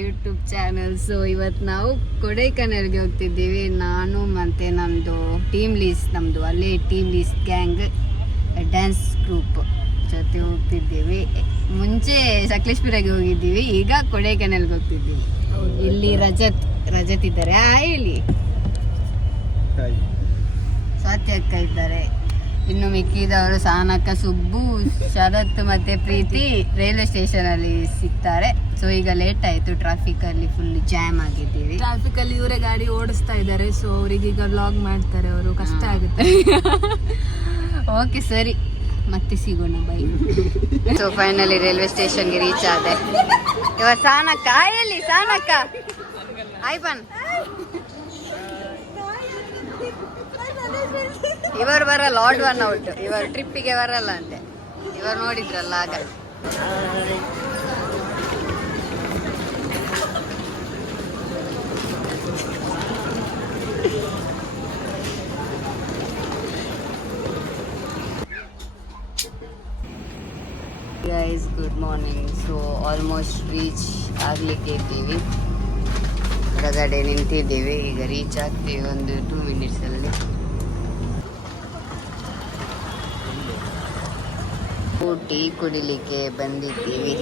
YouTube channel. So ಇವತ್ತು ನಾವು ಕೊಡೈಕನಾಲ್ಗೆ ಹೋಗ್ತಿದ್ದೀವಿ. ನಾನು ಮತ್ತು ನಮ್ಮದು ನಮ್ಮದು ಅಲ್ಲೇ team lease gang dance group ಜೊತೆ ಹೋಗ್ತಿದ್ದೀವಿ. ಮುಂಚೆ ಸಕಲೇಶ್ಪುರಗೆ ಹೋಗಿದ್ದೀವಿ, ಈಗ ಕೊಡೈಕನಾಲ್ಗೆ ಹೋಗ್ತಿದ್ದೀವಿ. ಇಲ್ಲಿ ರಜತ್ ಇದ್ದಾರೆ, ಹೇಳಿ. ಸ್ವಾತಿ ಅಕ್ಕ ಇದ್ದಾರೆ. ಇನ್ನು ಮಿಕ್ಕಿದವರು ಸಾನಕ್ಕ, ಸುಬ್ಬು, ಶರತ್ ಮತ್ತೆ ಪ್ರೀತಿ ರೈಲ್ವೆ ಸ್ಟೇಷನ್ ಅಲ್ಲಿ ಸಿಗ್ತಾರೆ. ಸೊ ಈಗ ಲೇಟ್ ಆಯ್ತು, ಟ್ರಾಫಿಕ್ ಅಲ್ಲಿ ಫುಲ್ ಜಾಮ್ ಆಗಿದ್ದೀವಿ. ಟ್ರಾಫಿಕ್ ಅಲ್ಲಿ ಇವರೇ ಗಾಡಿ ಓಡಿಸ್ತಾ ಇದ್ದಾರೆ. ಸೊ ಅವ್ರಿಗೆ ಈಗ ವ್ಲಾಗ್ ಮಾಡ್ತಾರೆ, ಅವರು ಕಷ್ಟ ಆಗುತ್ತೆ. ಓಕೆ ಸರಿ, ಮತ್ತೆ ಸಿಗೋಣ, ಬೈ. ಸೊ ಫೈನಲಿ ರೈಲ್ವೆ ಸ್ಟೇಷನ್ಗೆ ರೀಚ್ ಆದೆ. ಇವಾಗ ಸಾನಕ್ಕ, ಎಲ್ಲಿ ಸಾನಕ್ಕ? ಆಯ್ ಬನ್. ಇವರು ಬರಲ್ಲ, ಆಡ್ ಒನ್ ಔಟ್. ಇವರು ಟ್ರಿಪ್ಪಿಗೆ ಬರಲ್ಲ ಅಂತೆ. ಇವರು ನೋಡಿದ್ರಲ್ಲ ಆಗ. Guys good morning. So almost reach ಆಗ್ಲಿಕ್ಕೆ ಇದ್ದೀವಿ. ಹೊರಗಡೆ ನಿಂತಿದ್ದೀವಿ, ಈಗ ರೀಚ್ ಆಗ್ತೀವಿ ಒಂದು 2 minutes ಅಲ್ಲಿ. ಟೀ ಕುಡಿಲಿಕ್ಕೆ ಬಂದಿದ್ದೀವಿ.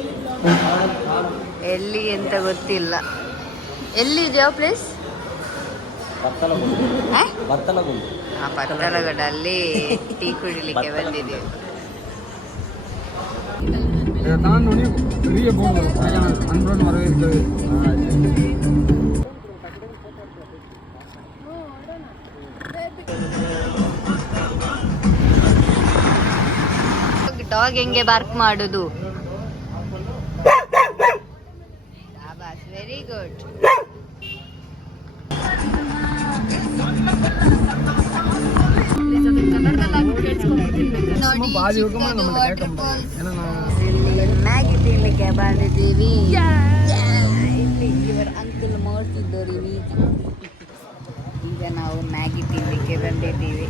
ಎಲ್ಲಿ ಅಂತ ಗೊತ್ತಿಲ್ಲ. ಎಲ್ಲಿದೆಯಾ ಪ್ಲೇಸ್? ಪತ್ತಲಗಡ, ಅಲ್ಲಿ ಟೀ ಕುಡಿಲಿಕ್ಕೆ ಬಂದಿದ್ದೀವಿ. ಡಾಗ್ ಹೆಂಗೆ ಬಾರ್ಕ್ ಮಾಡುದು? Very good. ಮ್ಯಾಗಿ ತಿನ್ಲಿಕ್ಕೆ ಬಂದಿದ್ದೀವಿ. ಇಲ್ಲಿ ಇವರ ಅಂಕಲ್ ಮಾಡ್ತಿದ್ದಾರೆ. ಈಗ ನಾವು ಮ್ಯಾಗಿ ತಿನ್ಲಿಕ್ಕೆ ಬಂದಿದ್ದೀವಿ.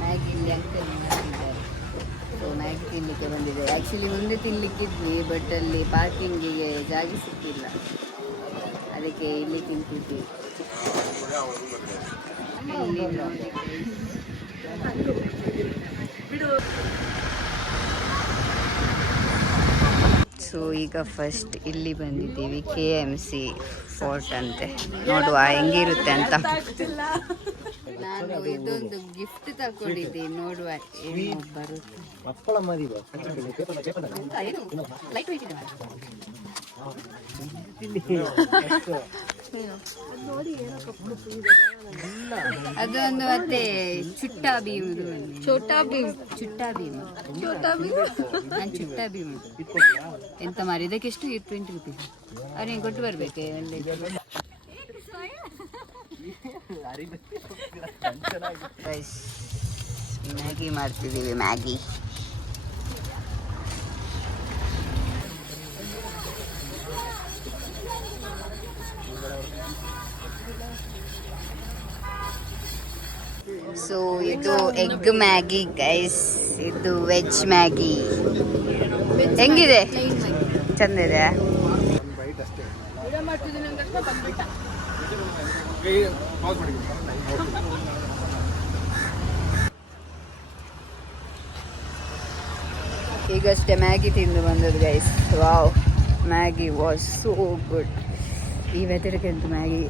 ಮ್ಯಾಗಿ ಇಲ್ಲಿ ಅಂಕಲ್ ಮಾಡ್ತಿದ್ದಾರೆ. ಸೊ ಮ್ಯಾಗಿ ತಿನ್ಲಿಕ್ಕೆ ಬಂದಿದೆ. ಆ್ಯಕ್ಚುಲಿ ಮುಂದೆ ತಿನ್ಲಿಕ್ಕಿದ್ವಿ, ಬಟ್ ಅಲ್ಲಿ ಪಾರ್ಕಿಂಗಿಗೆ ಜಾಗ ಸಿಕ್ಕಿಲ್ಲ, ಅದಕ್ಕೆ ಇಲ್ಲಿ ತಿಂತಿದ್ವಿ. ಸೊ ಈಗ ಫಸ್ಟ್ ಇಲ್ಲಿ ಬಂದಿದ್ದೀವಿ, KMC ಫೋರ್ಟ್ ಅಂತೆ. ನೋಡುವ ಹೆಂಗಿರುತ್ತೆ ಅಂತ. ನಾನು ಇದೊಂದು ಗಿಫ್ಟ್ ತಗೊಂಡಿದ್ದೆ, ನೋಡುವ ಏನು ಬರುತ್ತೆ. ಅದೊಂದು ಮತ್ತೆ ಚುಟ್ಟಾ ಭೀಮ್, ಚುಟ್ಟಾ ಭೀಮ್ ಎಂತ ಮಾರಿ. ಇದಕ್ಕೆ ಎಷ್ಟು? 20 rupees. ಅವ್ರಿಗೆ ಕೊಟ್ಟು ಬರ್ಬೇಕು. ಮ್ಯಾಗಿ ಮಾಡ್ತಿದ್ದೀವಿ, ಮ್ಯಾಗಿ. ಸೊ ಇದು ಎಗ್ ಮ್ಯಾಗಿ ಗೈಸ್, ಇದು ವೆಜ್ ಮ್ಯಾಗಿ. ಹೆಂಗಿದೆ? ಚಂದ ಇದೆ. ಈಗಷ್ಟೇ ಮ್ಯಾಗಿ ತಿಂದು ಬಂದದ್ದು guys. Wow, Maggi was so good. ಈ ವೆದರ್ಗೆ ಅಂತೂ ಮ್ಯಾಗಿ.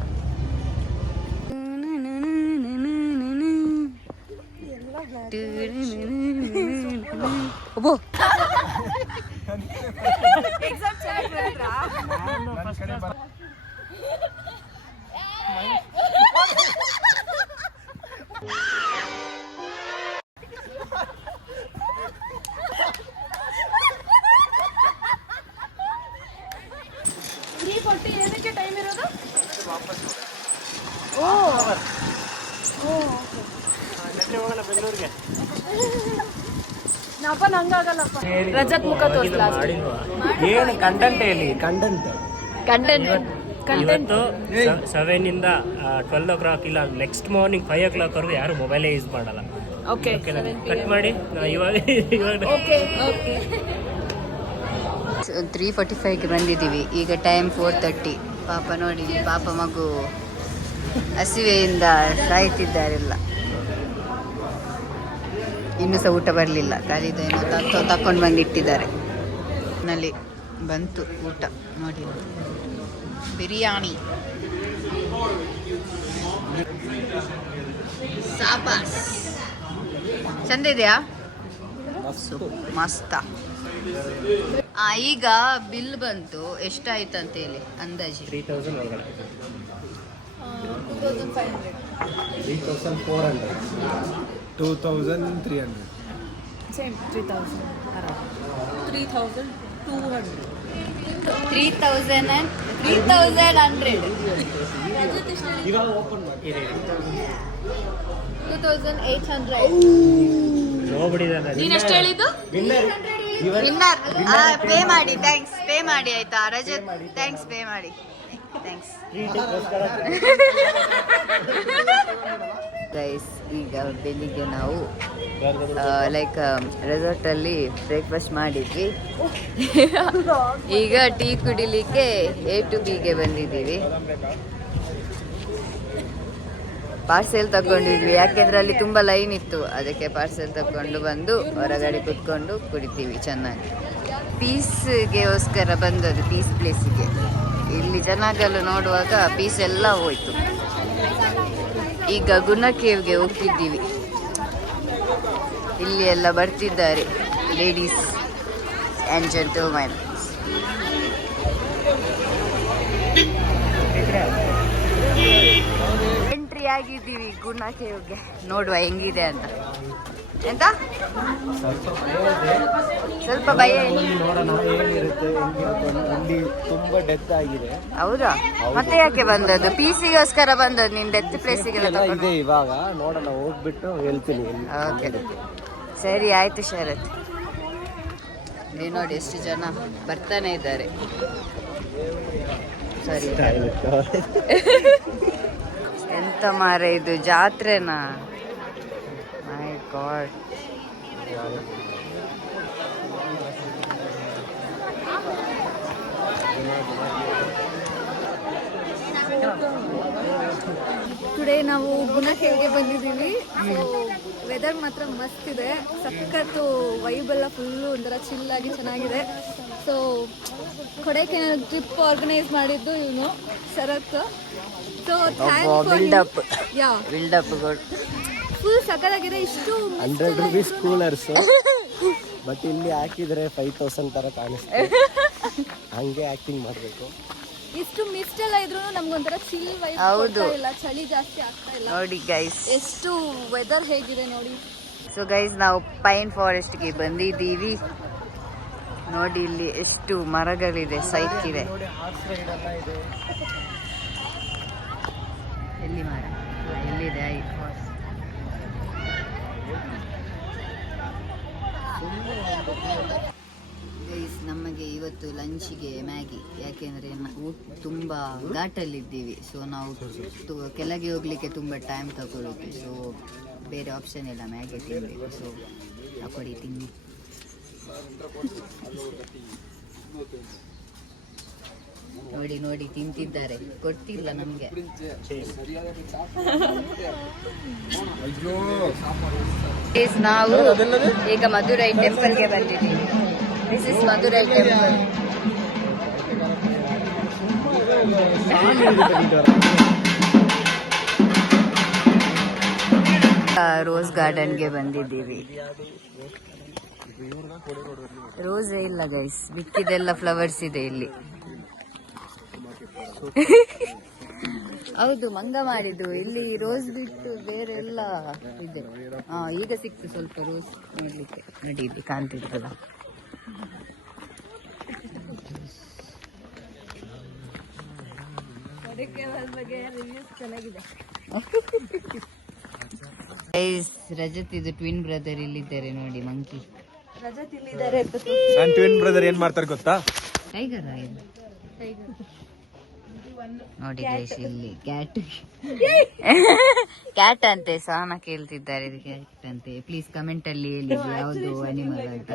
ರಜತ್ ಮುಖ ತೋರಿಸ್ಲಾ? ಏನು ಕಂಟೆಂಟ್ ಹೇಳಿ? ಕಂಟೆಂಟ್ ಇವತ್ತು 7 ಇಂದ 12 o'clock ಇಲ್ಲ ನೆಕ್ಸ್ಟ್ ಮಾರ್ನಿಂಗ್ 5 o'clock ವರೆಗೂ ಯಾರು ಮೊಬೈಲೇ ಯೂಸ್ ಮಾಡಲ್ಲ. ಓಕೆ, ಕಟ್ ಮಾಡಿ ಇವಾಗ ಓಕೆ ಓಕೆ 3:45ಗೆ ಬಂದಿದ್ದೀವಿ. ಈಗ ಟೈಮ್ 4:30. ಪಾಪ ನೋಡಿ, ಪಾಪ ಮಗು ಹಸಿವೆಯಿಂದ ಸಾಯ್ತಿದ್ದಾರೆಲ್ಲ. ಇನ್ನೂ ಸಹ ಊಟ ಬರಲಿಲ್ಲ, ಖಾಲಿದೇನೋ ತಕೊಂಡು ಬಂದಿಟ್ಟಿದ್ದಾರೆ. ನಲ್ಲಿ ಬಂತು ಊಟ ನೋಡಿ, ಬಿರಿಯಾನಿ, ಸಾಪಾಸ್ ಚಂದ ಇದೆಯಾ? ಮಸ್ತ. ಈಗ ಬಿಲ್ ಬಂತು, ಎಷ್ಟಾಯ್ತು ಅಂತ ಹೇಳಿ ಅಂದಾಜು? 3000 ಒಳಗಡೆ. 3400. 2300. Same 3000 around 3200. 3,100. ಇವಾಗ ಓಪನ್ ಮಾಡಿ 2,800. ನೀನು ಎಷ್ಟು ಹೇಳಿದ್ದು? ವಿನ್ನರ್ ಪೇ ಮಾಡಿ. ಥ್ಯಾಂಕ್ಸ್, ಪೇ ಮಾಡಿ ಆಯ್ತಾ ರಜತ್? ಥ್ಯಾಂಕ್ಸ್, ಪೇ ಮಾಡಿ. Thanks guys. ಈಗ ಬೆಳಿಗ್ಗೆ ನಾವು ಲೈಕ್ ರೆಸಾರ್ಟಲ್ಲಿ ಬ್ರೇಕ್ಫಾಸ್ಟ್ ಮಾಡಿದ್ವಿ. ಈಗ ಟೀ ಕುಡಿಲಿಕ್ಕೆ A2Bಗೆ ಬಂದಿದ್ದೀವಿ. ಪಾರ್ಸೆಲ್ ತಗೊಂಡಿದ್ವಿ, ಯಾಕೆಂದ್ರೆ ಅಲ್ಲಿ ತುಂಬ ಲೈನ್ ಇತ್ತು. ಅದಕ್ಕೆ ಪಾರ್ಸೆಲ್ ತಗೊಂಡು ಬಂದು ಹೊರಗಡೆ ಕುತ್ಕೊಂಡು ಕುಡಿತೀವಿ ಚೆನ್ನಾಗಿ. ಪೀಸ್ಗೆಗೋಸ್ಕರ ಬಂದದ್ದು, ಪೀಸ್ ಪ್ಲೇಸಿಗೆ. ಇಲ್ಲಿ ಜನಗಳು ನೋಡುವಾಗ ಪೀಸ್ ಎಲ್ಲ ಹೋಯ್ತು. ಈಗ ಗುಣ ಕೇವ್ಗೆ ಹೋಗ್ತಿದ್ದೀವಿ. ಇಲ್ಲಿ ಎಲ್ಲ ಬರ್ತಿದ್ದಾರೆ ಲೇಡೀಸ್ ಆ್ಯಂಡ್ ಜೆಂಟಲ್ಮನ್. ಎಂಟ್ರಿ ಆಗಿದ್ದೀವಿ ಗುಣ ಕೇವ್ಗೆ. ನೋಡುವ ಹೆಂಗಿದೆ ಅಂತ. ಎಂತ ಸ್ವಲ್ಪ ಭಯ. ನೋಡೋಣ ಏನಿರುತ್ತೆ, ಅಲ್ಲಿ ತುಂಬಾ ಡೆತ್ ಆಗಿದೆ. ಹೌದಾ? ಮತ್ತೆ ಯಾಕೆ ಬಂದದ್ದು? ಪೀಸಿಗೋಸ್ಕರ ಬಂದದ್ದು? ನಿನ್ ಡೆತ್ ಪ್ಲೇಸಿಗೆಲ್ಲ ಇದೆ. ಇವಾಗ ನೋಡೋಣ, ಹೋಗ್ಬಿಟ್ಟು ಹೇಳ್ತೀನಿ. ಓಕೆ, ಸರಿ ಆಯ್ತು ಶರತ್. ನೀವು ನೋಡಿ ಎಷ್ಟು ಜನ ಬರ್ತಾನೆ ಇದ್ದಾರೆ. ಸರಿ, ಎಂತ ಮಾರ ಇದು, ಜಾತ್ರೆನಾ? ಮೈ ಗಾಡ್. ಟುಡೇ ನಾವು ಗುಣ ಕೇವ್ಗೆ ಬಂದಿದ್ದೀವಿ. ಸೊ ವೆದರ್ ಮಾತ್ರ ಮಸ್ತ್ ಇದೆ, ಸಖತ್ತು ವೈಬ್ ಎಲ್ಲ ಫುಲ್ಲು ಒಂಥರ ಚಿಲ್ಲಾಗಿ ಚೆನ್ನಾಗಿದೆ. ಸೊ ಕೊಡೈಕೆನಾಲ್ ಟ್ರಿಪ್ ಆರ್ಗನೈಸ್ ಮಾಡಿದ್ದು ಇವನು ಶರತ್. ಸೊ ಬಿಲ್ಡಪ್ ಫುಲ್ ಸಖತ್ತಾಗಿದೆ. ಇಷ್ಟು 100 rupees ಕೂಲರ್ಸ್, ಬಟ್ ಇಲ್ಲಿ ಹಾಕಿದ್ರೆ 5000 ತರ ಕಾಣಿಸ್ತದೆ. ಹಂಗೆ ಆಕ್ಟಿಂಗ್ ಮಾಡಬೇಕು. ಇಷ್ಟು ಮಿಸ್ಟ್ ಎಲ್ಲ ಇದ್ರೂ ನಮ್ಗೊಂಥರ ಚಿಲ್ ವೈಬ್ ಇಲ್ಲ, ಚಳಿ ಜಾಸ್ತಿ ಆಗ್ತಾ ಇಲ್ಲ ನೋಡಿ ಗೈಸ್. ಎಷ್ಟು ವೆದರ್ ಹೇಗಿದೆ ನೋಡಿ. ಸೊ ಗೈಸ್, ನಾವು ಪೈನ್ ಫಾರೆಸ್ಟ್ಗೆ ಬಂದಿದ್ದೀವಿ. ನೋಡಿ ಇಲ್ಲಿ ಎಷ್ಟು ಮರಗಳಿದೆ, ಸೈಕ್ ಇದೆ. ಎಲ್ಲಿ ಮರ? ಎಲ್ಲಿದೆ? ಗೈಸ್, ನಮಗೆ ಇವತ್ತು ಲಂಚಿಗೆ ಮ್ಯಾಗಿ, ಯಾಕೆಂದರೆ ತುಂಬ ಘಾಟಲ್ಲಿದ್ದೀವಿ. ಸೊ ನಾವು ಕೆಳಗೆ ಹೋಗ್ಲಿಕ್ಕೆ ತುಂಬ ಟೈಮ್ ತಗೊಳ್ಳುತ್ತೆ. ಸೊ ಬೇರೆ ಆಪ್ಷನ್ ಇಲ್ಲ, ಮ್ಯಾಗಿ ತಿನ್ನಬೇಕು. ಸೊ ತಗೊಳ್ಳಿ, ತಿನ್ನಿ. ನೋಡಿ ನೋಡಿ ತಿಂತಿದ್ದಾರೆ, ಕೊಡ್ತಿಲ್ಲ ನಮಗೆ. ನಾವು ಈಗ ಮಧುರೈ ಟೆಂಪಲ್ಗೆ ಬಂದಿದ್ದೀವಿ. This is Madurai temple. Rose ಗಾರ್ಡನ್ಗೆ ಬಂದಿದ್ದೀವಿ. ರೋಸೇ ಇಲ್ಲ ಗೈಸ್, ಬಿಕ್ಕಿದೆಲ್ಲ ಫ್ಲವರ್ಸ್ ಇದೆ ಇಲ್ಲಿ. ಹೌದು, ಮಂಗ ಮಾರಿದ್ದು. ಇಲ್ಲಿ ರೋಸ್ ಬಿಟ್ಟು ಬೇರೆ ಎಲ್ಲ ಇದೆ. ಈಗ ಸಿಕ್ತು ಸ್ವಲ್ಪ ರೋಸ್ ನೋಡ್ಲಿಕ್ಕೆ. ನೋಡಿ ಇಲ್ಲಿ ಕಾಣ್ತಿರ್ತಲ್ಲ. ರಜತ್ ಇದು ಟ್ವಿನ್ ಬ್ರದರ್ ಇಲ್ಲಿದ್ದಾರೆ ನೋಡಿ, ಮಂಕಿ. ರಜತ್ ಇಲ್ಲಿದ್ದಾರೆ. ಟ್ವಿನ್ ಬ್ರದರ್ ಏನ್ ಮಾಡ್ತಾರೆ ಗೊತ್ತಾ? ಟೈಗರ್ ನೋಡಿ ಗೈಸ್ ಇಲ್ಲಿ ಕ್ಯಾಟ್ ಅಂತೆ ಸಾನ ಕೇಳ್ತಿದ್ದಾರೆ ಇದು ಕ್ಯಾಟ್ ಅಂತೆ. ಪ್ಲೀಸ್ ಕಮೆಂಟ್ ಅಲ್ಲಿ ಹೇಳಿ ಯಾವುದು ಅನಿಮಲ್ ಅಂತ.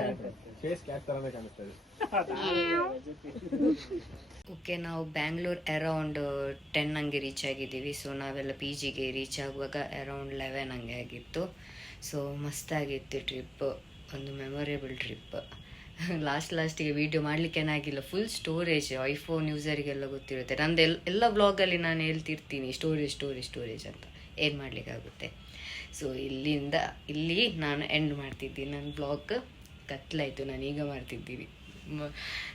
ಓಕೆ, ನಾವು ಬ್ಯಾಂಗ್ಳೂರ್ ಅರೌಂಡ್ 10 ಹಂಗೆ ರೀಚ್ ಆಗಿದ್ದೀವಿ. ಸೊ ನಾವೆಲ್ಲ ಪಿ ಜಿಗೆ ರೀಚ್ ಆಗುವಾಗ ಅರೌಂಡ್ 11 ಹಂಗೆ ಆಗಿತ್ತು. ಸೊ ಮಸ್ತಾಗಿತ್ತು ಟ್ರಿಪ್, ಒಂದು ಮೆಮೊರೇಬಲ್ ಟ್ರಿಪ್. ಲಾಸ್ಟಿಗೆ ವೀಡಿಯೋ ಮಾಡಲಿಕ್ಕೆ ಏನಾಗಿಲ್ಲ, ಫುಲ್ ಸ್ಟೋರೇಜ್. ಐಫೋನ್ ಯೂಸರಿಗೆಲ್ಲ ಗೊತ್ತಿರುತ್ತೆ, ನಂದು ಎಲ್ಲ ಬ್ಲಾಗಲ್ಲಿ ನಾನು ಹೇಳ್ತಿರ್ತೀನಿ ಸ್ಟೋರೇಜ್ ಅಂತ, ಏನು ಮಾಡಲಿಕ್ಕಾಗುತ್ತೆ. ಸೊ ಇಲ್ಲಿ ನಾನು ಎಂಡ್ ಮಾಡ್ತಿದ್ದೀನಿ ನನ್ನ ಬ್ಲಾಗ್. ಕತ್ಲಾಯಿತು, ನಾನು ಈಗ ಮಾಡ್ತಿದ್ದೀನಿ.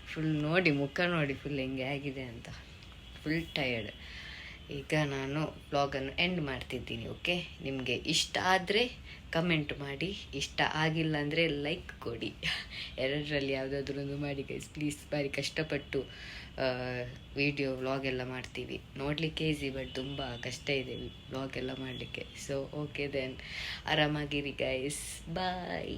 ಫುಲ್ ನೋಡಿ ಮುಖ ನೋಡಿ ಫುಲ್ ಹೆಂಗೆ ಆಗಿದೆ ಅಂತ, ಫುಲ್ ಟಯರ್ಡ್. ಈಗ ನಾನು ಬ್ಲಾಗನ್ನು ಎಂಡ್ ಮಾಡ್ತಿದ್ದೀನಿ. ಓಕೆ, ನಿಮಗೆ ಇಷ್ಟ ಆದರೆ ಕಮೆಂಟ್ ಮಾಡಿ, ಇಷ್ಟ ಆಗಿಲ್ಲ ಅಂದರೆ ಲೈಕ್ ಕೊಡಿ. ಎರಡರಲ್ಲಿ ಯಾವುದಾದ್ರೂ ಒಂದು ಮಾಡಿ ಗೈಸ್ ಪ್ಲೀಸ್. ಭಾರಿ ಕಷ್ಟಪಟ್ಟು ವ್ಲಾಗ್ ಎಲ್ಲ ಮಾಡ್ತೀವಿ. ನೋಡಲಿಕ್ಕೆ ಈಸಿ, ಬಟ್ ತುಂಬ ಕಷ್ಟ ಇದೆ ವ್ಲಾಗ್ ಎಲ್ಲ ಮಾಡಲಿಕ್ಕೆ. ಸೊ ಓಕೆ ದೆನ್, ಆರಾಮಾಗಿರಿ ಗೈಸ್, ಬಾಯ್.